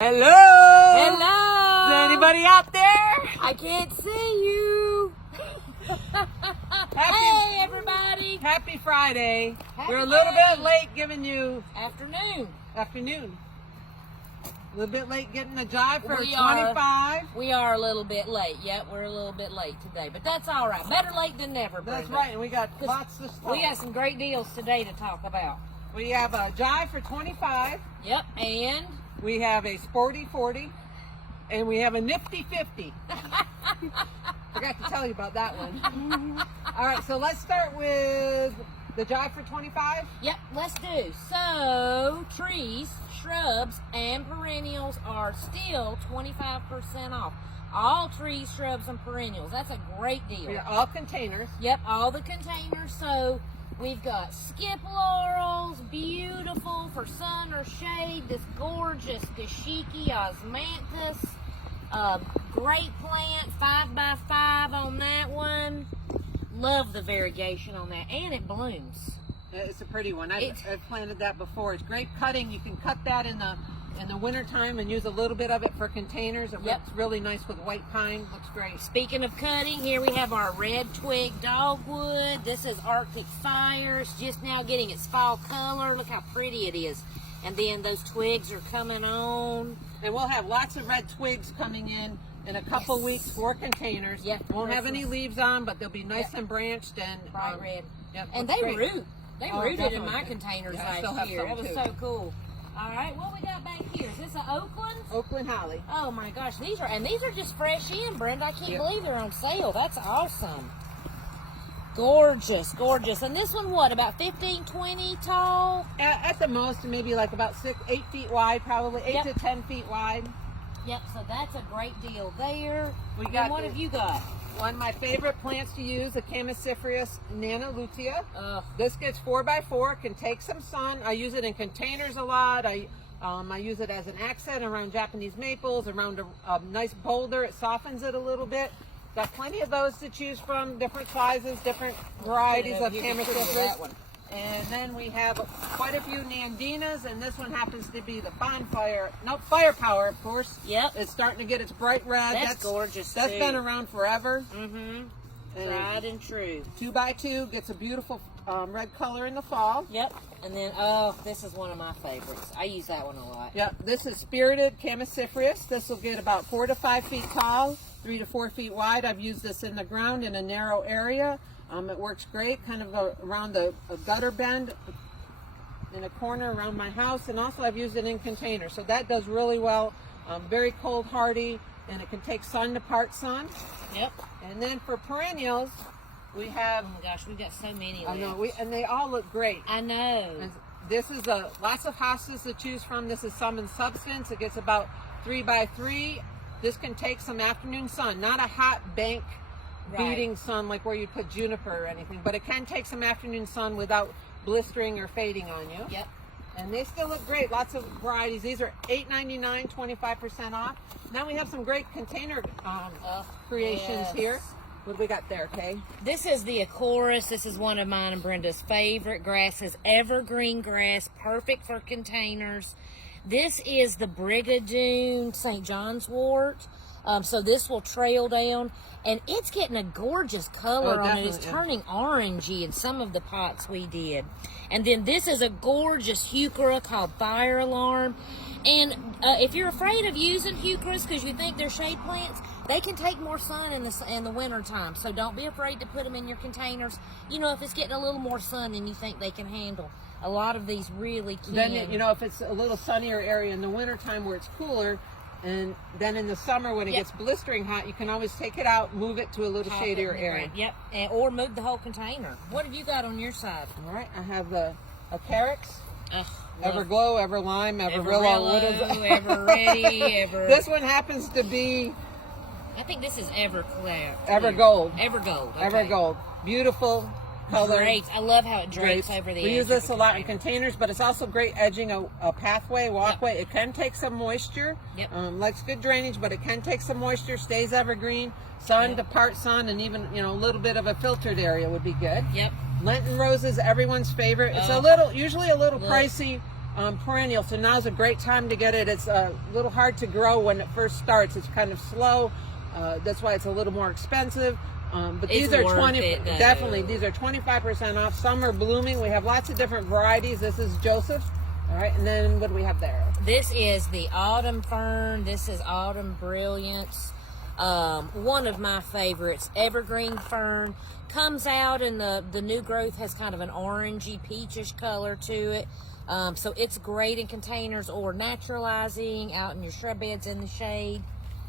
Hello! Hello! Is there anybody out there? I can't see you. Hey, everybody. Happy Friday. Happy We're a little Friday. bit late giving you Afternoon. afternoon. A little bit late getting a jive for We are. 25. We are a little bit late. Yep, we're a little bit late today, but that's all right. Better late than never, That's Brenda. right, and we got lots to talk. We got some great deals today to talk about. We have a jive for 25. Yep, and We have a sporty 40. And we have a nifty 50. Forgot to tell you about that one. All right, so let's start with the jive for 25. yep, let's do. So, trees, shrubs, and perennials are still 25% off. All trees, shrubs, and perennials. That's a great deal. We are all containers. Yep, all the containers. So we've got skip laurels, beautiful for sun or shade. This gorgeous Dashiki osmanthus, great plant, 5x5 on that one. Love the variegation on that, and it blooms. It's a pretty one. I've planted that before. It's great cutting. You can cut that in the wintertime and use a little bit of it for containers. It looks really nice with white pine. Looks great. Speaking of cutting, here we have our red twig dogwood. This is Arctic Fire. It's just now getting its fall color. Look how pretty it is. And then those twigs are coming on. And we'll have lots of red twigs coming in a couple weeks for containers. Yep. Won't have any leaves on, but they'll be nice and branched and Bright red. Yep, And looks they great. root. They Oh, rooted in definitely. my containers Yeah, I still last have year. some That was too. so cool. All right, what we got back here? Is this an Oakland? Oakland holly. Oh my gosh, these are just fresh in, Brenda. I can't Yep. believe they're on sale. That's awesome. Gorgeous, gorgeous. And this one, what, about 15, 20 tall? At the most, maybe like about 8 feet wide, probably 8 Yep. to 10 feet wide. Yep, so that's a great deal there. We And got what the- have you got? One of my favorite plants to use, a Chamaecypherus nanalutea. Ugh. This gets 4x4, can take some sun. I use it in containers a lot. I use it as an accent around Japanese maples, around a nice boulder. It softens it a little bit. Got plenty of those to choose from, different sizes, different varieties of You can put it in Chamaecypherus. that one. And then we have quite a few Nandinas, and this one happens to be the firepower, of course. Yep. It's starting to get its bright red. That's gorgeous, That's too. been around forever. Mm-hmm. And Tried and true. 2x2 gets a beautiful red color in the fall. Yep. And then, oh, this is one of my favorites. I use that one a lot. Yep, this is spirited Chamaecypherus. This will get about 4 to 5 feet tall, 3 to 4 feet wide. I've used this in the ground in a narrow area. It works great, kind of around a gutter bend in a corner around my house, and also I've used it in containers. So that does really well. Very cold hardy, and it can take sun to part sun. Yep. And then for perennials, we have. Oh my gosh, we've got so many I left. know, and they all look great. I know. And this is lots of hostas to choose from. This is some in substance. It gets about 3x3. This can take some afternoon sun, not a hot bank beating sun like where you put juniper or anything, but it can take some afternoon sun without blistering or fading on you. Yep. And they still look great. Lots of varieties. These are $8.99, 25% off. Now we have some great container creations yes. here. What do we got there, Kay? This is the Acorus. This is one of mine and Brenda's favorite grasses. Evergreen grass, perfect for containers. This is the Brigadoon St. John's wort. So this will trail down, and it's getting a gorgeous color on it. It's turning orangey in some of the pots we did. And then this is a gorgeous heuchera called Fire Alarm. And if you're afraid of using heucheras because you think they're shade plants, they can take more sun in the winter time. So don't be afraid to put them in your containers. You know, if it's getting a little more sun than you think they can handle. A lot of these really can. Then, if it's a little sunnier area in the wintertime where it's cooler, and then in the summer when it gets blistering hot, you can always take it out, move it to a little shadier area. Yep, or move the whole container. What have you got on your side? All right, I have the Acarix, Ugh, Everglow, Everlime, Everrillo. What is it? Ever Ready, Ever. This one happens to be I think this is Everclear. Evergold. Evergold. Okay. Evergold. Beautiful color. Great. I love how it drapes Drapes. over the We edge use of this the a lot in container. containers, but it's also great edging a pathway, walkway. It can take some moisture. Yep. Likes good drainage, but it can take some moisture. Stays evergreen. Sun to part sun, and even a little bit of a filtered area would be good. Yep. Lenten roses, everyone's favorite. It's Oh. usually a little Look. pricey perennial, so now's a great time to get it. It's a little hard to grow when it first starts. It's kind of slow. That's why it's a little more expensive. But these are 20, definitely, these are 25% off. Some are blooming. We have lots of different varieties. This is Joseph's. All right, and then what do we have there? This is the autumn fern. This is autumn brilliance. One of my favorites, evergreen fern. Comes out and the new growth has kind of an orangey, peachish color to it. So it's great in containers or naturalizing out in your shrub beds in the shade.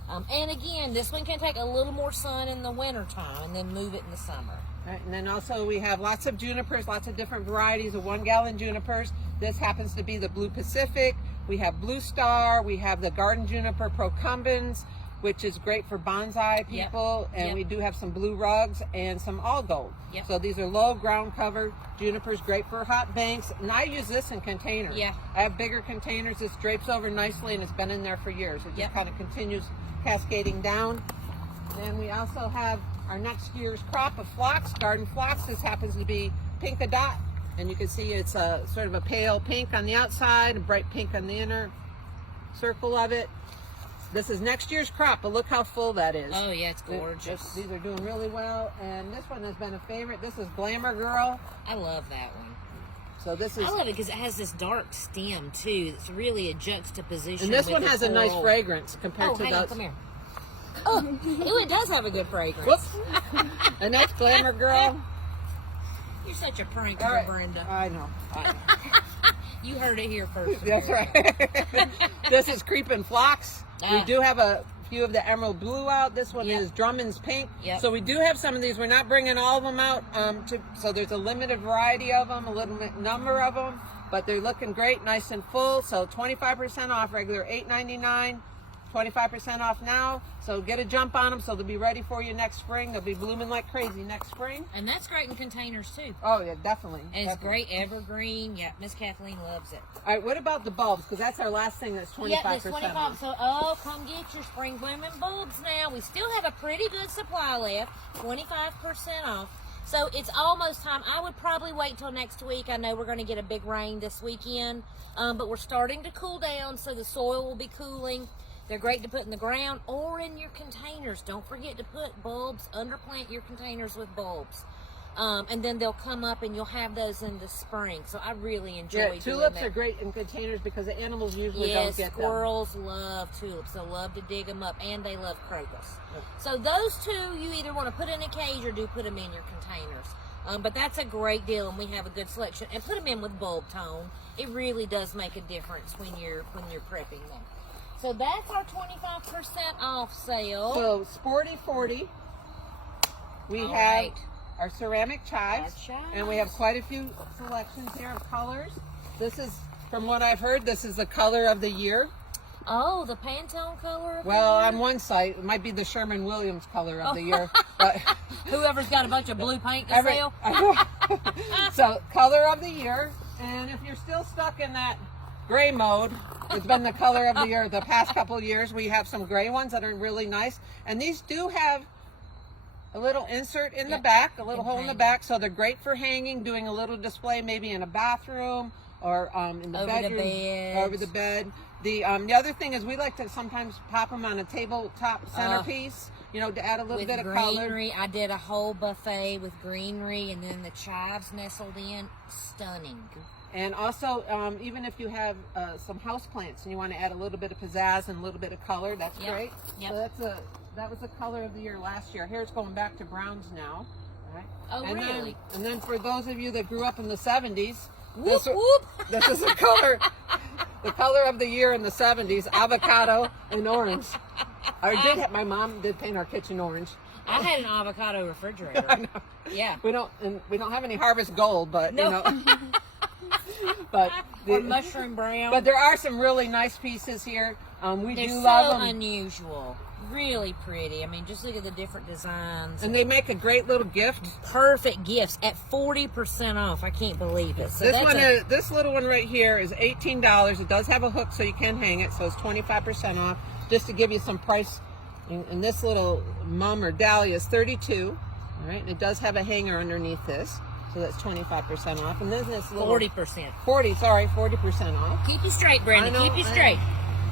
And again, this one can take a little more sun in the winter time and then move it in the summer. Right, and then also we have lots of junipers, lots of different varieties of 1 gallon junipers. This happens to be the Blue Pacific. We have Blue Star. We have the Garden Juniper Procumbens, which is great for bonsai people. Yep. And we do have some blue rugs and some all gold. Yep. So these are low ground cover junipers, great for hot banks. And I use this in containers. Yeah. I have bigger containers. This drapes over nicely and it's been in there for years. It just kind of continues cascading down. And we also have our next year's crop of phlox, garden phlox. This happens to be Pinkadot. And you can see it's a sort of a pale pink on the outside, a bright pink on the inner circle of it. This is next year's crop, but look how full that is. Oh, yeah, it's gorgeous. These are doing really well. And this one has been a favorite. This is Glamour Girl. I love that one. So this is... I love it because it has this dark stem, too. It's really a juxtaposition. And this one has a nice fragrance compared to those. Come here. Oh, ooh, it does have a good fragrance. Whoops. And that's Glamour Girl. You're such a pranker, Brenda. I know. You heard it here first. That's right. This is Creeping Phlox. We do have a few of the emerald blue out. This one is Drummond's pink. So we do have some of these. We're not bringing all of them out. So there's a limited variety of them, a limited number of them, but they're looking great, nice and full. So 25% off, regular $8.99. 25% off now, so get a jump on them so they'll be ready for you next spring. They'll be blooming like crazy next spring. And that's great in containers too. Oh yeah, definitely. And it's great evergreen. Yeah, Miss Kathleen loves it. All right, what about the bulbs? Because that's our last thing that's 25% Yeah, that's 25. off. So, come get your spring blooming bulbs now. We still have a pretty good supply left, 25% off. So it's almost time. I would probably wait till next week. I know we're going to get a big rain this weekend, but we're starting to cool down, so the soil will be cooling. They're great to put in the ground or in your containers. Don't forget to put bulbs, underplant your containers with bulbs. And then they'll come up and you'll have those in the spring. So I really enjoy doing that. Tulips are great in containers because the animals usually don't get them. Squirrels love tulips. They love to dig them up, and they love crocus. So those two, you either want to put in a cage or do put them in your containers. But that's a great deal, and we have a good selection. And put them in with bulb tone. It really does make a difference when you're prepping them. So that's our 25% off sale. So Sporty 40. We have our ceramic chives, and we have quite a few selections here of colors. This is, from what I've heard, this is the color of the year. Oh, the Pantone color of the year? Well, on one site, it might be the Sherman-Williams color of the year. But whoever's got a bunch of blue paint to sell. So, color of the year. And if you're still stuck in that gray mode, it's been the color of the year the past couple of years. We have some gray ones that are really nice. And these do have a little insert in the back, a little hole in the back. So they're great for hanging, doing a little display maybe in a bathroom or in the bedroom, over the bed. The other thing is we like to sometimes pop them on a tabletop centerpiece, you know, to add a little bit of color. I did a whole buffet with greenery, and then the chives nestled in. Stunning. And also, even if you have some house plants and you want to add a little bit of pizzazz and a little bit of color, that's great. So that was the color of the year last year. Here it's going back to browns now. All right. Oh, and really? And then for those of you that grew up in the 70s, this is the color of the year in the 70s, avocado and orange. My mom did paint our kitchen orange. I had an avocado refrigerator. I know. Yeah. We don't have any harvest gold, but you know. Or mushroom brown. But there are some really nice pieces here. They're love them. Unusual. Really pretty. I mean, just look at the different designs. And they make a great little gift. Perfect gifts at 40% off. I can't believe it. So this little one right here is $18. It does have a hook so you can hang it, so it's 25% off. Just to give you some price. And this little mum or dahlia is $32. All right, and it does have a hanger underneath this. So that's 25% off. And then this little 40%. 40% off. Keep you straight, Brenda. Keep you straight.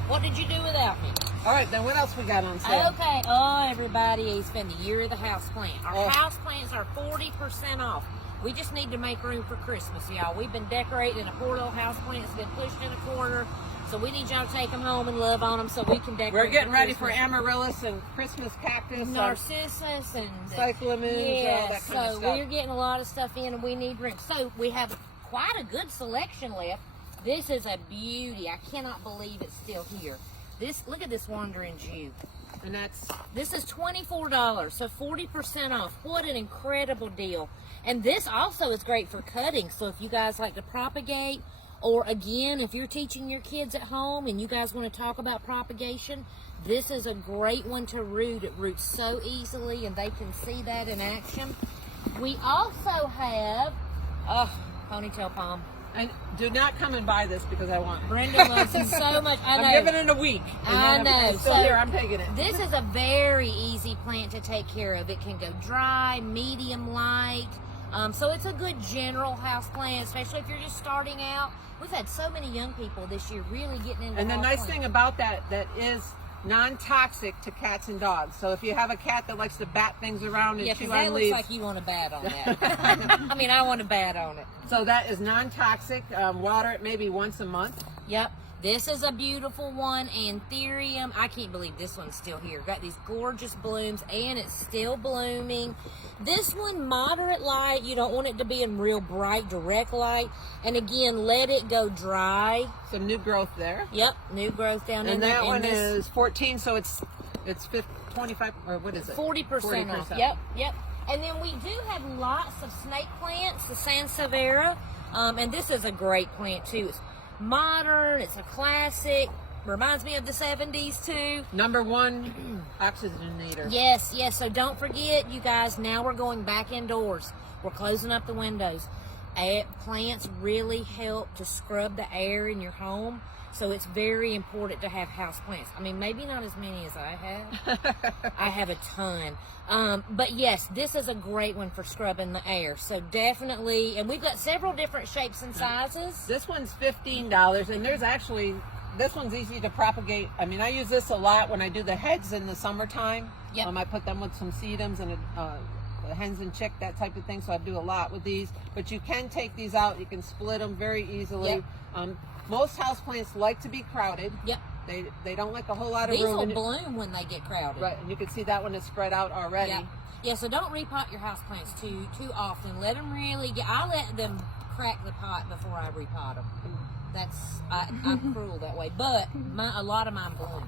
What did you do without me? All right, then what else we got on sale? Okay. Oh, everybody, it's been the year of the houseplant. Our houseplants are 40% off. We just need to make room for Christmas, y'all. We've been decorating a poor little houseplant that's been pushed in a corner. So we need y'all to take them home and love on them so we can decorate. We're getting ready for amaryllis and Christmas cactus, narcissus and cyclamens, all that kind of stuff. So we're getting a lot of stuff in and we need room. So we have quite a good selection left. This is a beauty. I cannot believe it's still here. Look at this Wandering Jew. And this is $24, so 40% off. What an incredible deal. And this also is great for cutting. So if you guys like to propagate, or again, if you're teaching your kids at home and you guys want to talk about propagation, this is a great one to root. It roots so easily and they can see that in action. We also have, ponytail palm. And do not come and buy this because I want it. Brenda loves him so much. I know. I'm giving it a week. I know. Still here, I'm taking it. This is a very easy plant to take care of. It can go dry, medium, light. So it's a good general house plant, especially if you're just starting out. We've had so many young people this year really getting into And the nice plant. thing about that is non-toxic to cats and dogs. So if you have a cat that likes to bat things around and chew on leaves. Looks like you want to bat on that. I mean, I want to bat on it. So that is non-toxic. Water it maybe once a month. Yep. This is a beautiful one, Anthurium. I can't believe this one's still here. Got these gorgeous blooms, and it's still blooming. This one, moderate light. You don't want it to be in real bright, direct light. And again, let it go dry. Some new growth there. Yep, new growth down in and there. That one is 14, so it's 25, or what is it? 40% off. Yep. And then we do have lots of snake plants, the Sansevieria. And this is a great plant, too. It's modern, it's a classic, reminds me of the 70s too. #1 oxygenator. Yes, so don't forget, you guys, now we're going back indoors. We're closing up the windows. Plants really help to scrub the air in your home, so it's very important to have house plants. I mean, maybe not as many as I have. I have a ton. But yes, this is a great one for scrubbing the air. So definitely, and we've got several different shapes and sizes. This one's $15, and there's actually, this one's easy to propagate. I mean, I use this a lot when I do the heads in the summertime. Yep. I put them with some sedums and the hens and chick, that type of thing. So I do a lot with these. But you can take these out. You can split them very easily. Yep. Most houseplants like to be crowded. Yep. They don't like a whole lot of These room. These will bloom when they get crowded. Right, and you can see that one is spread out already. Yeah, so don't repot your houseplants too often. Let them really I let them crack the pot before I repot them. I'm cruel that way, but a lot of mine bloom.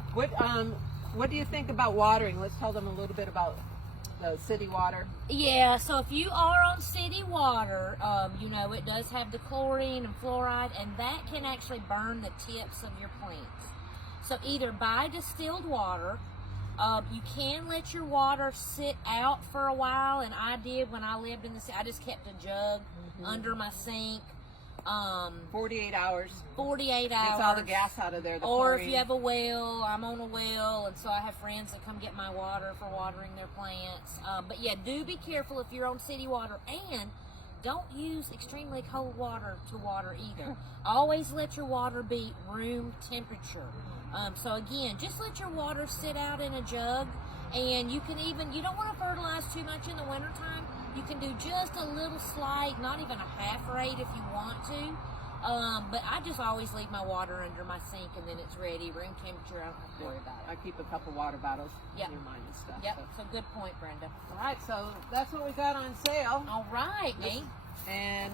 What do you think about watering? Let's tell them a little bit about the city water. Yeah, so if you are on city water, it does have the chlorine and fluoride, and that can actually burn the tips of your plants. So either buy distilled water, you can let your water sit out for a while, and I did when I lived in the city. I just kept a jug under my sink. 48 hours. 48 Gets hours. all the gas out of there. Or if you have a well, I'm on a well, and so I have friends that come get my water for watering their plants. But yeah, do be careful if you're on city water, and don't use extremely cold water to water either. Always let your water be room temperature. So again, just let your water sit out in a jug, and you don't want to fertilize too much in the wintertime. You can do just a little slight, not even a half rate if you want to. But I just always leave my water under my sink, and then it's ready, room temperature. I don't have to worry about it. I keep a couple water bottles Yep. near mine and stuff. Yep, so good point, Brenda. All right, so that's what we got on sale. All right, me. And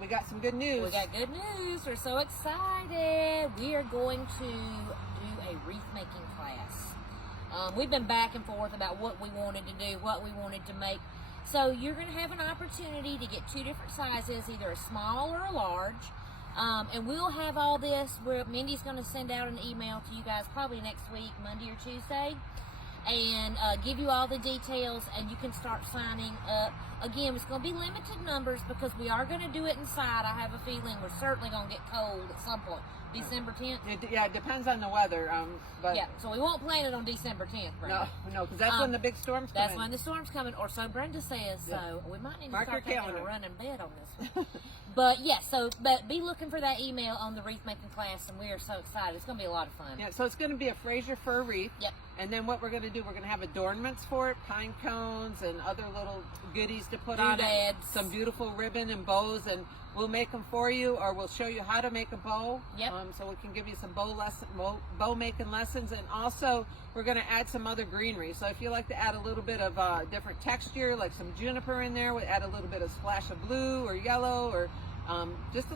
we got some good news. We got good news. We're so excited. We are going to do a wreath making class. We've been back and forth about what we wanted to do, what we wanted to make. So you're going to have an opportunity to get 2 different sizes, either a small or a large. And we'll have all this. Mindy's going to send out an email to you guys probably next week, Monday or Tuesday. and give you all the details, and you can start signing up. Again, it's going to be limited numbers because we are going to do it inside. I have a feeling we're certainly going to get cold at some point. December 10th? Yeah, it depends on the weather. But Yeah, so we won't plan it on December 10th, Brenda. No, because that's when the big storm's coming. That's when the storm's coming, or so Brenda says. So we might need to Mark start your taking a calendar. running bet on this one. But yeah, but be looking for that email on the wreath making class, and we are so excited. It's going to be a lot of fun. Yeah, so it's going to be a Fraser fir wreath. Yep. And then what we're going to do, we're going to have adornments for it, pine cones and other little goodies to put on it. Doodads. Some beautiful ribbon and bows, and we'll make them for you, or we'll show you how to make a bow. Yep. So we can give you some bow making lessons, and also we're going to add some other greenery. So if you like to add a little bit of different texture, like some juniper in there, we'll add a little bit of splash of blue or yellow, or just a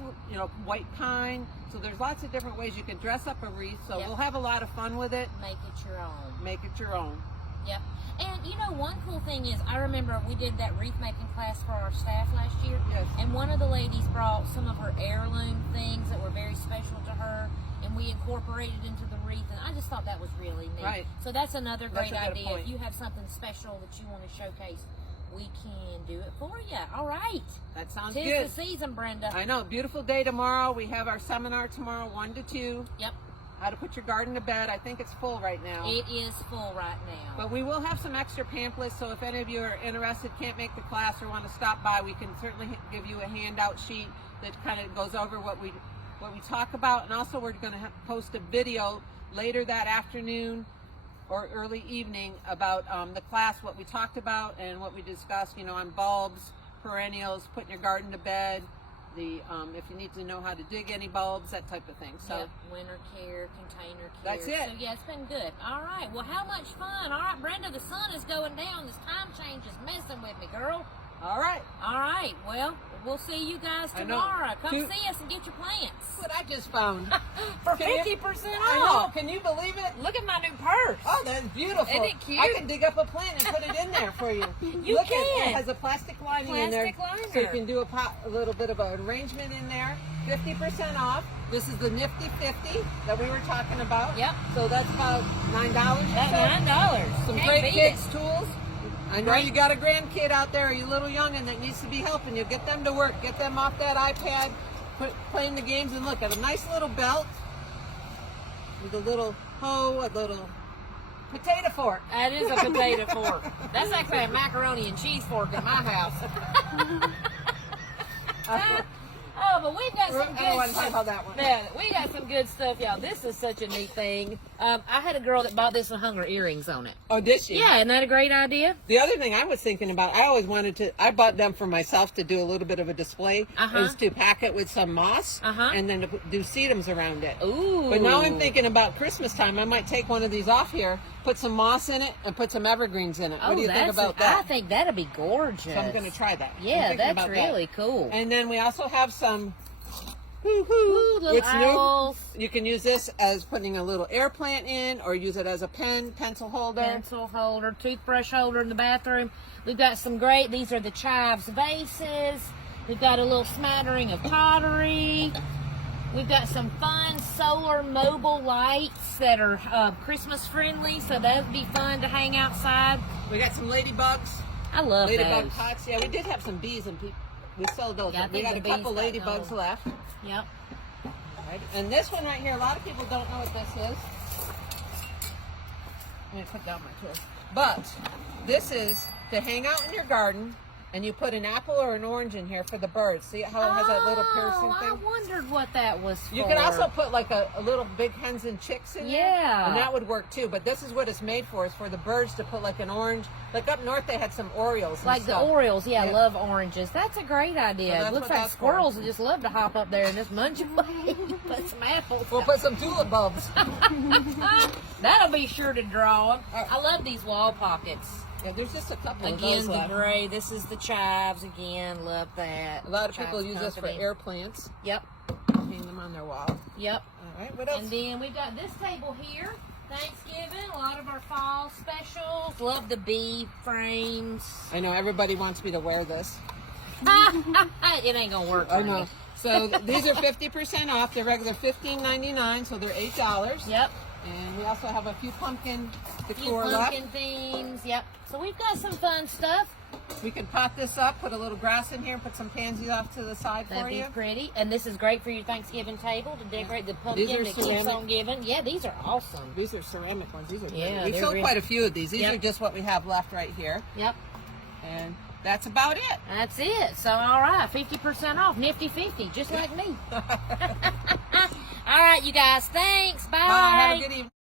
white pine. So there's lots of different ways you can dress up a wreath. So Yep. we'll have a lot of fun with it. Make it your own. Make it your own. Yep. And one cool thing is, I remember we did that wreath making class for our staff last year. Yes. And one of the ladies brought some of her heirloom things that were very special to her, and we incorporated into the wreath, and I just thought that was really neat. Right. So that's another That's great a good idea. point. If you have something special that you want to showcase, we can do it for you. All right. That sounds Tis good. the season, Brenda. I know. Beautiful day tomorrow. We have our seminar tomorrow, 1 to 2. Yep. How to put your garden to bed. I think it's full right now. It is full right now. But we will have some extra pamphlets, so if any of you are interested, can't make the class, or want to stop by, we can certainly give you a handout sheet that kind of goes over what we talk about. And also we're going to post a video later that afternoon or early evening about the class, what we talked about and what we discussed, on bulbs, perennials, putting your garden to bed, if you need to know how to dig any bulbs, that type of thing. So Yep. Winter care, container care. That's it. So yeah, it's been good. All right. Well, how much fun? All right, Brenda, the sun is going down. This time change is messing with me, girl. all right. All right. Well, we'll see you guys I know. tomorrow. Come Two- see us and get your plants What I just found. for Can you- 50% I know. off. Can you believe it? Look at my new purse. Oh, that's beautiful. Isn't it cute? I can dig up a plant and put it in there for you. You Look can. It has a plastic lining in there. Plastic So you liner. can do a little bit of an arrangement in there. 50% off. This is the Nifty 50 that we were talking about. Yep. So that's about $9 or That's so. $9. Some Can't great beat kids' it. tools. I know you got a grandkid out there, or you little youngin' that needs to be helping you. Get them to work. Get them off that iPad, playing the games, and look at a nice little belt with a little hoe, a little potato fork. That is a potato fork. That's actually a macaroni and cheese fork in my house. Oh, but we've got some I don't want good to talk about that one. Yeah, we got some good stuff, y'all. This is such a neat thing. I had a girl that bought this and hung her earrings on it. Oh, did she? Yeah, isn't that a great idea? The other thing I was thinking about, I always wanted to, I bought them for myself to do a little bit of a display, is to pack it with some moss and then to do sedums around it. Ooh. But now I'm thinking about Christmas time, I might take one of these off here, put some moss in it, and put some evergreens in it. What do you think about that? I think that'd be gorgeous. So I'm going to try that. I'm Yeah, thinking that's about really that. cool. And then we also have some Ooh, little It's owls. new. You can use this as putting a little air plant in, or use it as a pencil holder. Pencil holder, toothbrush holder in the bathroom. We've got some great, these are the chives vases. We've got a little smattering of pottery. We've got some fun solar mobile lights that are Christmas friendly, so that would be fun to hang outside. We got some ladybugs. I love Ladybug those. pots. Yeah, we did have some bees, and we sold those. Yeah, I we think got the a couple bees got ladybugs those. left. Yep. Right. And this one right here, a lot of people don't know what this is. Let me put down my tool. But this is to hang out in your garden, and you put an apple or an orange in here for the birds. See how it has that little piercing I thing? wondered what that was for. You could also put like a little big hens and chicks in there. Yeah. And that would work too. But this is what it's made for, is for the birds to put like an orange. Like up north they had some Orioles and like stuff. the Orioles, yeah, I Yeah. love oranges. That's a great idea. So It that's looks what like that's for. squirrels that just love to hop up there and just munch away. Put some apples. We'll put some tulip bulbs. That'll be sure to draw them. I love these wall pockets. Yeah, there's just a couple of Again, those the left. gray. This is the chives. Again, love that. A lot of Chives people use this for company. air plants. Yep, Hang them on their wall. yep. All right, what else? And then we've got this table here. Thanksgiving, a lot of our fall specials. Love the bee frames. I know everybody wants me to wear this. It ain't gonna work. I for know. me. So these are 50% off. They're regular $15.99, so they're $8. Yep. And we also have a few pumpkin Few decor pumpkin left. themes. Yep. So we've got some fun stuff. We can pot this up, put a little grass in here, put some pansies off to the side That'd for be you. pretty. And this is great for your Thanksgiving table to decorate the pumpkin These are that keeps ceramic. on giving. Yeah, these are awesome. These are ceramic ones. These are Yeah, we they're sold real. quite a few of these. These Yep. are just what we have left right here. Yep. And that's about it. That's it. So, all right, 50% off, nifty 50, just like me. All right, you guys. Thanks. Bye. Have a good evening.